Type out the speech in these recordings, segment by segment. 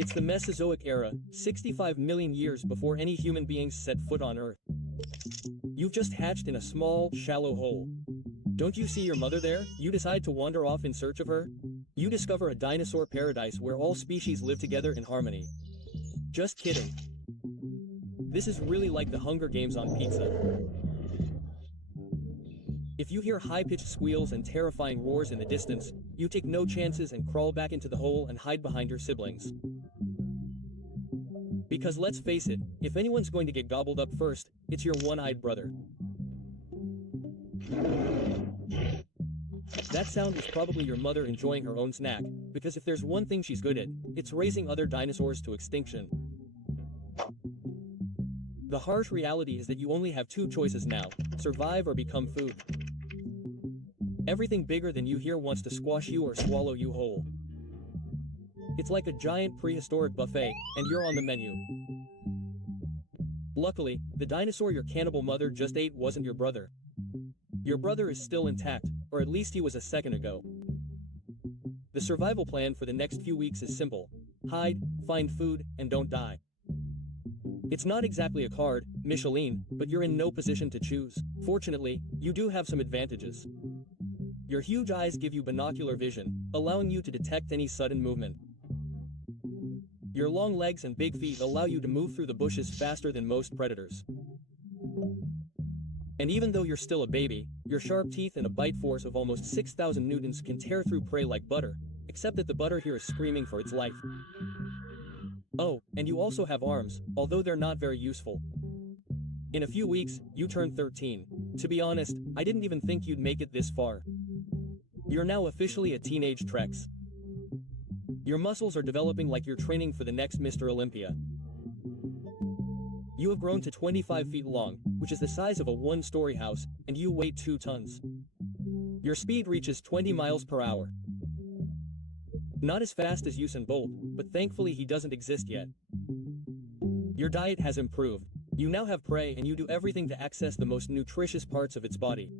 It's the Mesozoic era, 65 million years before any human beings set foot on Earth. You've just hatched in a small, shallow hole. Don't you see your mother there? You decide to wander off in search of her? You discover a dinosaur paradise where all species live together in harmony. Just kidding. This is really like the Hunger Games on pizza. If you hear high-pitched squeals and terrifying roars in the distance, you take no chances and crawl back into the hole and hide behind your siblings. Because let's face it, if anyone's going to get gobbled up first, it's your one-eyed brother. That sound was probably your mother enjoying her own snack, because if there's one thing she's good at, it's raising other dinosaurs to extinction. The harsh reality is that you only have two choices now: survive or become food. Everything bigger than you here wants to squash you or swallow you whole. It's like a giant prehistoric buffet, and you're on the menu. Luckily, the dinosaur your cannibal mother just ate wasn't your brother. Your brother is still intact, or at least he was a second ago. The survival plan for the next few weeks is simple: hide, find food, and don't die. It's not exactly a card, Michelin, but you're in no position to choose. Fortunately, you do have some advantages. Your huge eyes give you binocular vision, allowing you to detect any sudden movement. Your long legs and big feet allow you to move through the bushes faster than most predators. And even though you're still a baby, your sharp teeth and a bite force of almost 6,000 newtons can tear through prey like butter, except that the butter here is screaming for its life. Oh, and you also have arms, although they're not very useful. In a few weeks, you turn 13. To be honest, I didn't even think you'd make it this far. You're now officially a teenage Trex. Your muscles are developing like you're training for the next Mr. Olympia. You have grown to 25 feet long, which is the size of a one-story house, and you weigh 2 tons. Your speed reaches 20 miles per hour. Not as fast as Usain Bolt, but thankfully he doesn't exist yet. Your diet has improved. You now have prey and you do everything to access the most nutritious parts of its body.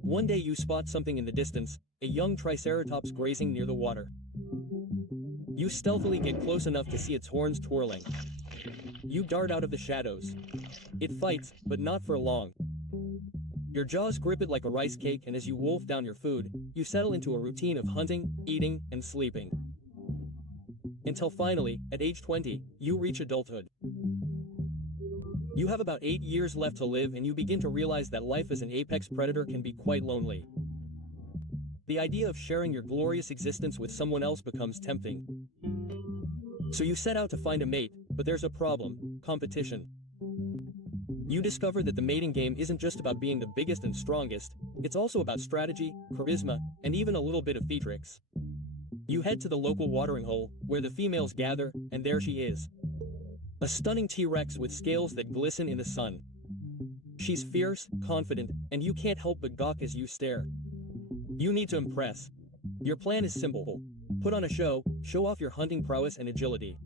One day you spot something in the distance, a young triceratops grazing near the water. You stealthily get close enough to see its horns twirling. You dart out of the shadows. It fights, but not for long. Your jaws grip it like a rice cake, and as you wolf down your food, you settle into a routine of hunting, eating, and sleeping. Until finally, at age 20, you reach adulthood. You have about 8 years left to live, and you begin to realize that life as an apex predator can be quite lonely. The idea of sharing your glorious existence with someone else becomes tempting. So you set out to find a mate, but there's a problem: competition. You discover that the mating game isn't just about being the biggest and strongest, it's also about strategy, charisma, and even a little bit of theatrics. You head to the local watering hole, where the females gather, and there she is. A stunning T-Rex with scales that glisten in the sun. She's fierce, confident, and you can't help but gawk as you stare. You need to impress. Your plan is simple. Put on a show off your hunting prowess and agility.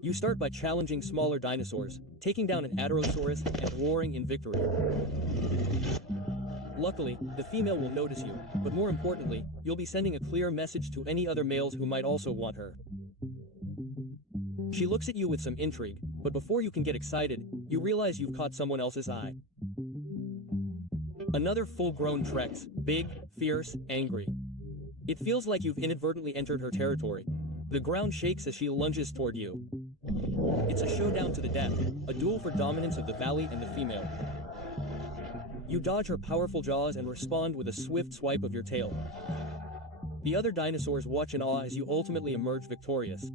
You start by challenging smaller dinosaurs, taking down an Adorosaurus, and roaring in victory. Luckily, the female will notice you, but more importantly, you'll be sending a clear message to any other males who might also want her. She looks at you with some intrigue, but before you can get excited, you realize you've caught someone else's eye. Another full-grown Trex, big, fierce, angry. It feels like you've inadvertently entered her territory. The ground shakes as she lunges toward you. It's a showdown to the death, a duel for dominance of the valley and the female. You dodge her powerful jaws and respond with a swift swipe of your tail. The other dinosaurs watch in awe as you ultimately emerge victorious.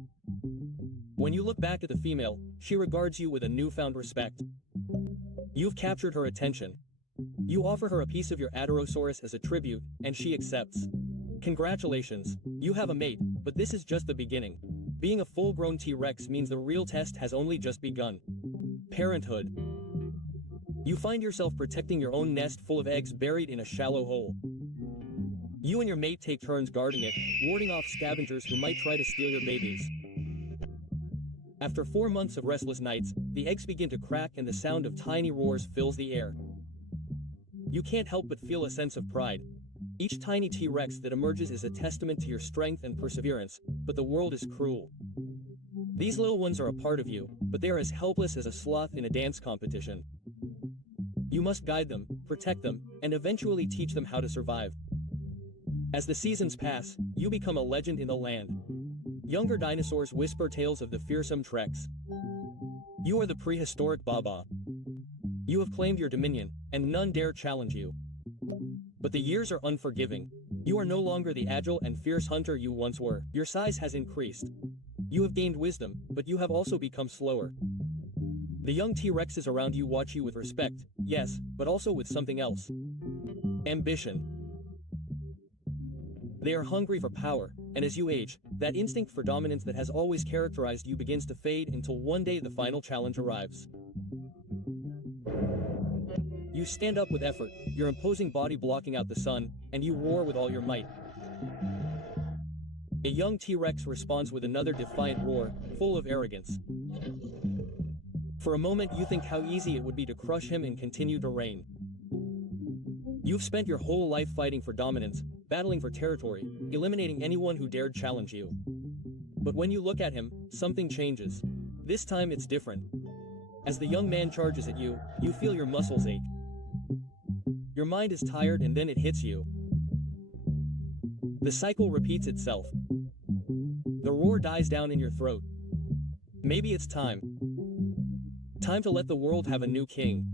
When you look back at the female, she regards you with a newfound respect. You've captured her attention. You offer her a piece of your Adorosaurus as a tribute, and she accepts. Congratulations, you have a mate, but this is just the beginning. Being a full-grown T-Rex means the real test has only just begun. Parenthood. You find yourself protecting your own nest full of eggs buried in a shallow hole. You and your mate take turns guarding it, warding off scavengers who might try to steal your babies. After 4 months of restless nights, the eggs begin to crack and the sound of tiny roars fills the air. You can't help but feel a sense of pride. Each tiny T-Rex that emerges is a testament to your strength and perseverance, but the world is cruel. These little ones are a part of you, but they are as helpless as a sloth in a dance competition. You must guide them, protect them, and eventually teach them how to survive. As the seasons pass, you become a legend in the land. Younger dinosaurs whisper tales of the fearsome Treks. You are the prehistoric Baba. You have claimed your dominion, and none dare challenge you. But the years are unforgiving. You are no longer the agile and fierce hunter you once were. Your size has increased. You have gained wisdom, but you have also become slower. The young T-Rexes around you watch you with respect, yes, but also with something else. Ambition. They are hungry for power, and as you age, that instinct for dominance that has always characterized you begins to fade until one day the final challenge arrives. You stand up with effort, your imposing body blocking out the sun, and you roar with all your might. A young T-Rex responds with another defiant roar, full of arrogance. For a moment you think how easy it would be to crush him and continue to reign. You've spent your whole life fighting for dominance, battling for territory, eliminating anyone who dared challenge you. But when you look at him, something changes. This time it's different. As the young man charges at you, you feel your muscles ache. Your mind is tired and then it hits you. The cycle repeats itself. The roar dies down in your throat. Maybe it's time. Time to let the world have a new king.